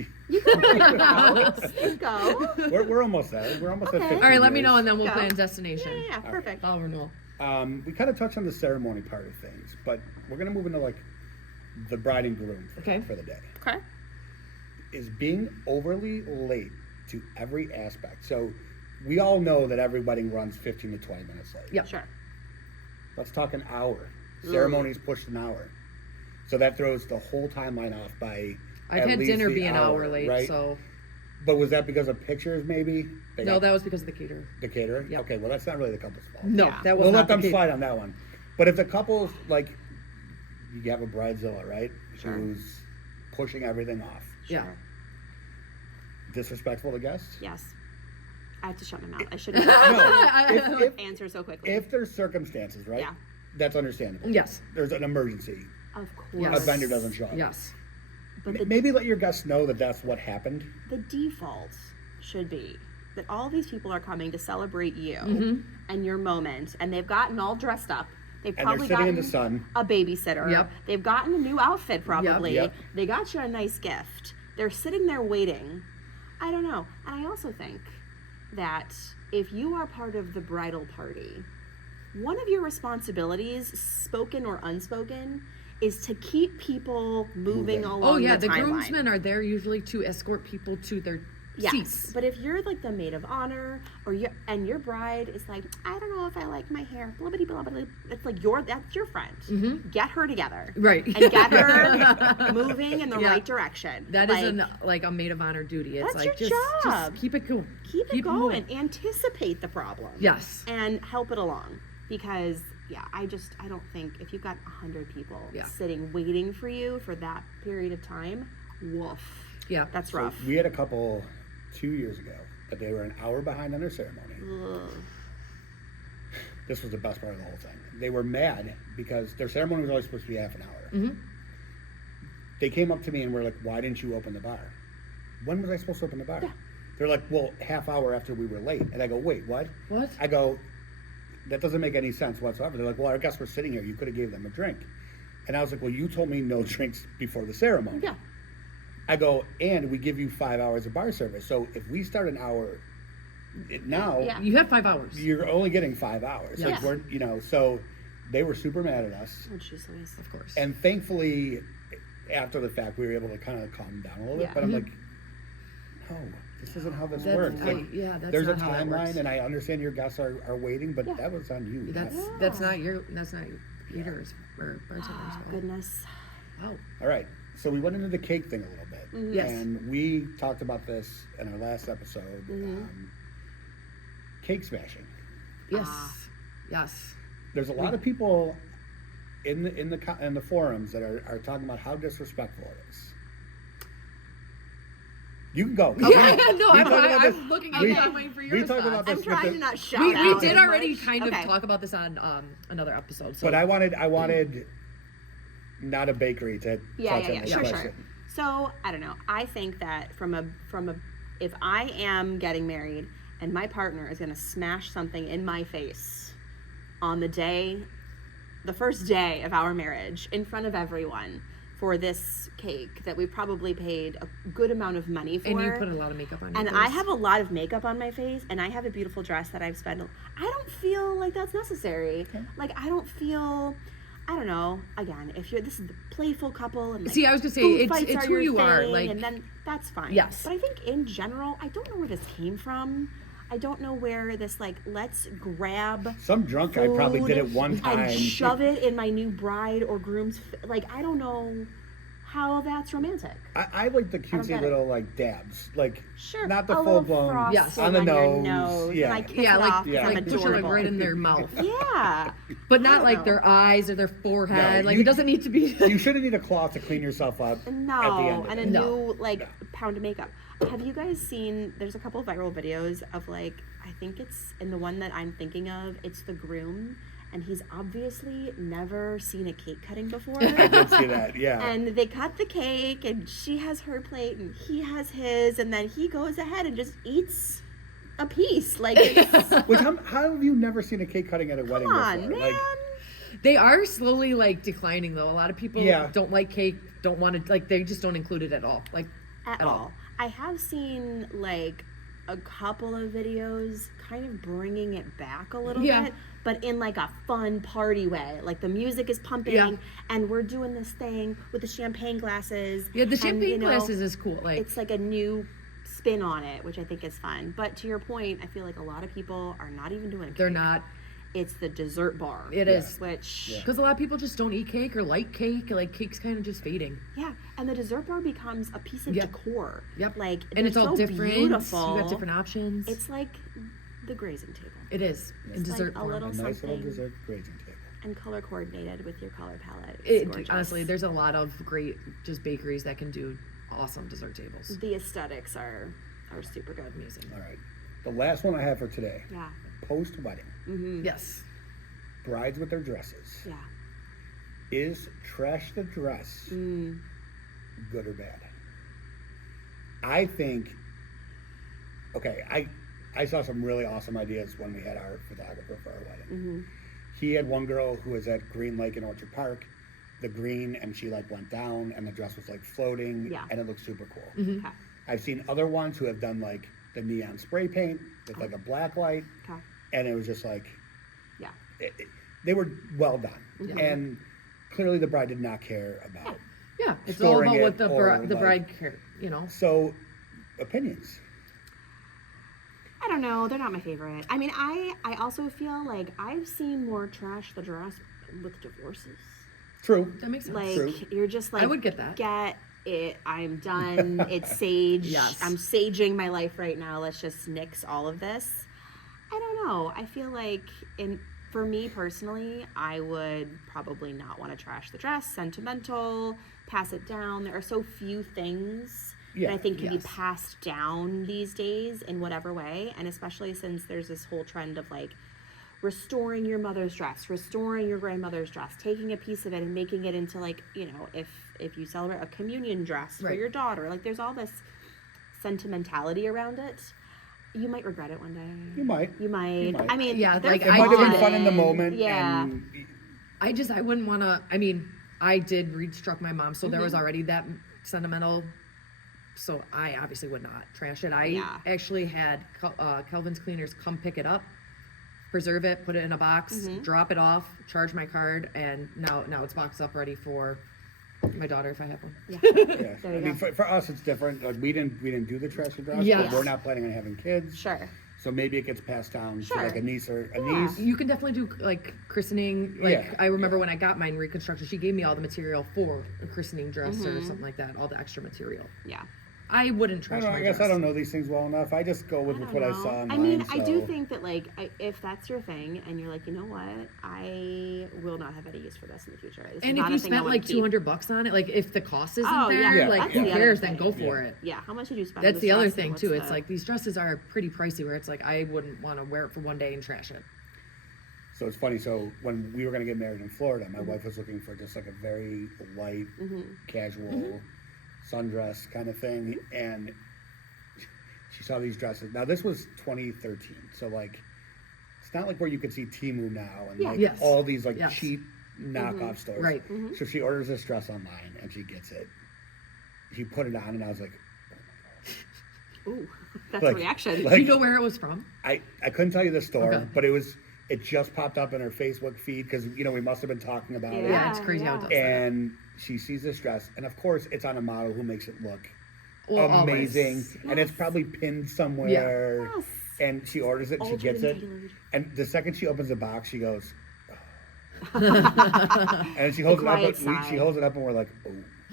Go. We're almost there. We're almost at Okay. 15 All right, let me years. know and then we'll Go. plan destination. Yeah, perfect. I'll renewal. We kind of touched on the ceremony part of things, but we're gonna move into like the bride and groom Okay. for the day. Okay. Is being overly late to every aspect. So we all know that every wedding runs 15 to 20 minutes late. Yep. Sure. Let's talk an hour. Ceremonies pushed an hour. So that throws the whole timeline off by I've at had least dinner the be an hour hour, late, right? so But was that because of pictures maybe? They no, got that was because of the caterer. the caterer? Yep. Okay, well that's not really the couple's fault. No, Yeah. that was We'll not let them the slide on that one. But if the couple's like, you have a bridezilla, right? Sure. Who's pushing everything off. Yeah. Disrespectful to guests? Yes. I have to shut my mouth. I shouldn't No. If answer so quickly. if there's circumstances, right? Yeah. That's understandable. Yes. There's an emergency. Of Yes. course. A vendor doesn't show up. Yes. But the, Maybe let your guests know that that's what happened. the default should be that all these people are coming to celebrate you Mm-hmm. and your moment, and they've gotten all dressed up. They've And they're probably sitting in gotten the sun. a babysitter. Yep. They've gotten a new outfit probably. Yep. They got you a nice gift. They're sitting there waiting. I don't know. And I also think that if you are part of the bridal party, one of your responsibilities, spoken or unspoken, is to keep people moving Moving. along Oh yeah, the the timeline. groomsmen are there usually to escort people to their Yes, seats. but if you're like the maid of honor, or your bride is like, I don't know if I like my hair, blibbity blah blah. It's like that's your friend. Get her together, Right. and get her moving in the Yeah. right direction. That like, is like a maid of honor duty. It's That's like your just job. keep it going. keep it moving. going, anticipate the problem. Yes. and help it along because I don't think if you've got 100 people Yeah. sitting waiting for you for that period of time, woof. Yeah. That's So rough. we had a couple 2 years ago that they were an hour behind on their ceremony. Ugh. This was the best part of the whole thing. They were mad because their ceremony was only supposed to be half an hour. Mhm. They came up to me and were like, "Why didn't you open the bar? When was I supposed to open the bar?" They're like, "Well, half hour after we were late." And I go, "Wait, what?" What? I go, "That doesn't make any sense whatsoever." They're like, "Well, our guests were sitting here. You could have gave them a drink." And I was like, "Well, you told me no drinks before the ceremony." Yeah. I go, "And we give you 5 hours of bar service. So if we start an hour now, Yeah. You have 5 hours. you're only getting 5 hours." Yeah. Like we're, so they were super mad at us. Oh, jeez Louise. Of course. And thankfully, after the fact, we were able to kind of calm down a little bit. Yeah. But I'm like, no, this isn't how this That's- works. I- Like, yeah, that's there's a not how that works. timeline, and I understand your guests are waiting, but Yeah. that was on you. That's not- that's not your caterers or bartenders. Oh, fault. goodness. Wow. All right. So we went into the cake thing a little bit. Yes. And we talked about this in our last episode. Mm-hmm. Cake smashing. Yes. Ah. Yes. There's a lot of people in the forums that are talking about how disrespectful it is. You can go. Yeah, no, We I'm, talked about this- I'm looking we- at I'm waiting for your we talked about response. I'm this trying with to the- not shout We out did as already much. kind of Okay. talk about this on another episode. So But I wanted not a bakery to touch on this Sure. question. So I don't know. I think that from a if I am getting married and my partner is gonna smash something in my face on the first day of our marriage in front of everyone for this cake that we probably paid a good amount of money for. and you put a lot of makeup on your And face. I have a lot of makeup on my face, and I have a beautiful dress that I've spent. I don't feel like that's necessary. Like I don't feel. I don't know. Again, if this is the playful couple and like, See, I was gonna say, food it's- fights it's are who your you are, thing, like- and then that's fine. Yes. But I think in general, I don't know where this came from. I don't know where this like let's grab Some drunk guy probably did it food one time. and shove it in my new bride or groom's like I don't know how that's romantic. I like the don't cutesy get it. little like dabs, like Sure, not the a full little blown frosting Yes. on the your nose. nose, Yeah, and I kiss Yeah, it like, off 'cause I'm like push it like adorable. right in their mouth. Yeah, But I not don't like know. their eyes or their forehead. No, like you- it doesn't need to be. you shouldn't need a cloth to clean yourself up. at the end No, of and a it. No. new like pound of makeup. Have you guys seen? There's a couple of viral videos of like I think it's in the one that I'm thinking of. It's the groom, and he's obviously never seen a cake cutting before. I did see that. Yeah. And they cut the cake, and she has her plate, and he has his, and then he goes ahead and just eats a piece. Like, it's, Which how have you never seen a cake cutting at a wedding come on, before? man. They are slowly like declining though. A lot of people Yeah. don't like cake, don't want to like they just don't include it at all. Like At all. all. I have seen like a couple of videos kind of bringing it back a little Yeah. bit, but in like a fun party way. Like the music is pumping Yeah. and we're doing this thing with the champagne glasses. Yeah, the and, champagne you know, glasses is cool. Like it's like a new spin on it, which I think is fun. But to your point, I feel like a lot of people are not even doing they're cake. not It's the dessert bar. It is. Which because a lot of people just don't eat cake or like cake. Like cake's kind of just fading. yeah, and the dessert bar becomes a piece of Yeah. decor. Yep. Like And it's they're all so different. Beautiful. You got different options. It's like the grazing table. It is in It's like dessert a form. little a nice little something. dessert grazing table. And color coordinated with your color palette. It's gorgeous. Honestly, there's a lot of great just bakeries that can do awesome dessert tables. the aesthetics are super good. Amazing. All right. The last one I have for today. Yeah. Post wedding. Yes. Brides with their dresses. Yeah. Is trash the dress Mm. good or bad? I think. Okay, I saw some really awesome ideas when we had our photographer for our wedding. Mm-hmm. He had one girl who was at Green Lake in Orchard Park, the green, and she like went down, and the dress was like floating, Yeah. and it looked super cool. Mm-hmm. Okay. I've seen other ones who have done like the neon spray paint with like a black light, Okay. and it was just like Yeah. they were well done, Yeah. and clearly the bride did not care about. Yeah, it's all Storing about it what the or, the like- bride care. You know. So, opinions. I don't know. They're not my favorite. I mean, I also feel like I've seen more trash the dress with divorces. True. That makes sense. Like True. you're just like would get that. Get it. I'm done. It's sage. Yes. I'm saging my life right now. Let's just nix all of this. I don't know. I feel like for me personally, I would probably not want to trash the dress. Sentimental, pass it down. There are so few things that I Yeah, think can be yes. passed down these days in whatever way, and especially since there's this whole trend of like restoring your mother's dress, restoring your grandmother's dress, taking a piece of it and making it into like, you know, if you celebrate a communion dress for Right. your daughter, like there's all this sentimentality around it. You might regret it one day. You might. You might. might. I mean, Yeah, they're like, It might have been fun in the fun. moment. Yeah. And I wouldn't want to. I mean, I did restruck my mom, so there Mm-hmm. was already that sentimental. So I obviously would not trash it. I Yeah. actually had Kelvin's Cleaners come pick it up, preserve it, put it in a box, Mm-hmm. drop it off, charge my card, and now it's boxed up ready for my daughter if I have one. Yeah. yeah. There I you mean, go. for us, it's different. Like, we didn't do the trash and dress, Yes. but we're not planning on having kids. Sure. So maybe it gets passed down to like Sure. a niece or a Yeah. niece. You can definitely do like christening. Like Yeah, I remember when I got mine reconstruction, she gave me all the material for a christening dress Mm-hmm. or something like that, all the extra material. Yeah. I wouldn't I trash don't know. my I guess dress. I don't know these things well enough. I just go with I don't what I know. saw online. I mean, I do so- think that like if that's your thing and you're like, you know what, I will not have any use for this in the future. This is And not if you a thing I spent wanna like keep. $200 on it, like if the cost isn't Oh, yeah. there, Yeah, like that's who the other cares? Then thing. go for Yeah. it. Yeah, how much did you spend? on That's this the other dress and thing what's too. It's the- like these dresses are pretty pricey. Where it's like I wouldn't want to wear it for one day and trash it. So it's funny. So when we were going to get married in Florida, Mm-hmm. my wife was looking for just like a very light, casual sundress kind of thing, and she saw these dresses. Now this was 2013, so like it's not like where you could see Temu now and like Yes. all these like Yes. cheap knockoff stores. Right. So she orders this dress online and she gets it. She put it on, and I was like, Ooh, that's Like- a reaction. like- Do you know where it was from? I couldn't tell you the store, Okay. but it was It just popped up in her Facebook feed because, you know, we must have been talking about it. Yeah, it's crazy how it does that. And she sees this dress, and of course, it's on a model who makes it look Well, amazing. always. And it's probably pinned somewhere. Yes. And she orders it, and she gets it. Tailored. And the second she opens the box, she goes, and she holds it up. quiet She sigh. holds it up, and we're like, oh.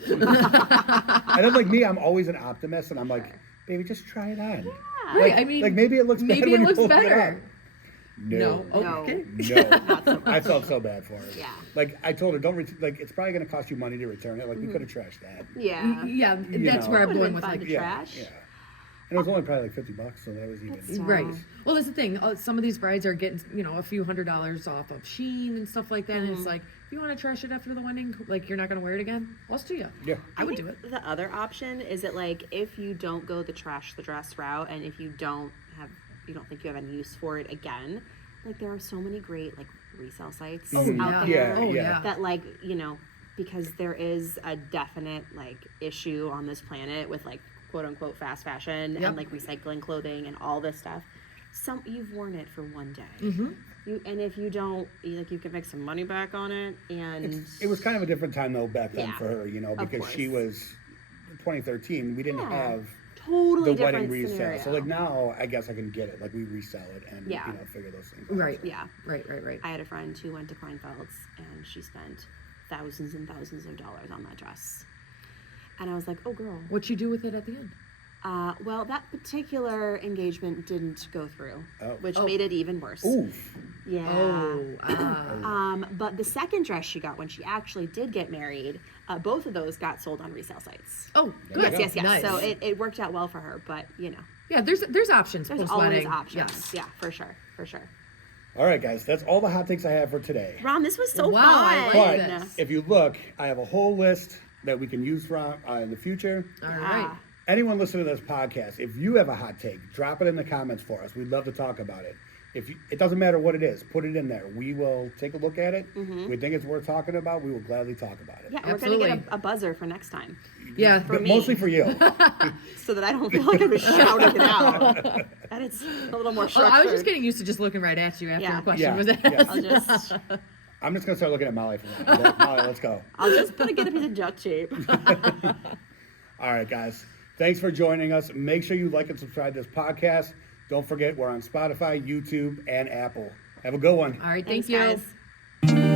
And then, like me, I'm always an optimist, and I'm like, baby, just try it on. Right, I mean, Like maybe it looks bad maybe when it you looks hold better. it up. No. No. No. Okay. No. I felt so bad for her. Yeah. Like I told her, don't like. It's probably going to cost you money to return it. Like we could have trashed that. Yeah. Yeah, that's know. where I'm Would've going been with fun like to Yeah. Trash. Yeah. And it was only probably like $50, so that was even. That's right. Wow. Well, that's the thing. Some of these brides are getting, you know, a few $100s off of Shein and stuff like that. And it's like, if you want to trash it after the wedding, like you're not going to wear it again, well, it's to you. Yeah. I would think do it. The other option is that, like, if you don't go the trash the dress route, and if you don't think you have any use for it again, like there are so many great like resale sites out yeah. there Oh, yeah. that, like, you know, because there is a definite like issue on this planet with like quote unquote fast fashion Yep. and like recycling clothing and all this stuff. You've worn it for one day. And if you don't, like, you can make some money back on it, and It was kind of a different time though back then Yeah. for her, you know, Of because she course. was 2013. We didn't Yeah. have totally the wedding different resale. scenario. So like now, I guess I can get it. Like we resell it and Yeah. you know figure those things out. Right. So. Yeah. Right. I had a friend who went to Kleinfeld's and she spent thousands and thousands of dollars on that dress. And I was like, oh, girl. What you do with it at the end? Well, that particular engagement didn't go through, Oh. which made it even worse. Oof. Yeah. But the second dress she got when she actually did get married, both of those got sold on resale sites. Oh, There good. you go. Yes. Nice. So it worked out well for her, but, you know, Yeah, there's options there's post always wedding. options. Yes. Yeah, for sure. All right, guys, that's all the hot takes I have for today. Ron, this was so Wow, fun. I like But this. if you look, I have a whole list that we can use from in the future. All right. Anyone listening to this podcast, if you have a hot take, drop it in the comments for us. We'd love to talk about it. It doesn't matter what it is, put it in there. We will take a look at it. If we think it's worth talking about, we will gladly talk about it. Yeah, we're going to get Absolutely. a buzzer for next time Yeah. But me. mostly for you. so that I don't feel like I'm shouting it out. And it's a little more Oh, structured. I was just getting used to just looking right at you after Yeah. the question Yeah, was yeah. asked. I'll just I'm just going to start looking at Molly from now. on. Molly, let's go. get a piece of duct tape. All right, guys. Thanks for joining us. Make sure you like and subscribe to this podcast. Don't forget, we're on Spotify, YouTube, and Apple. Have a good one. All right, Thanks, thank you. guys.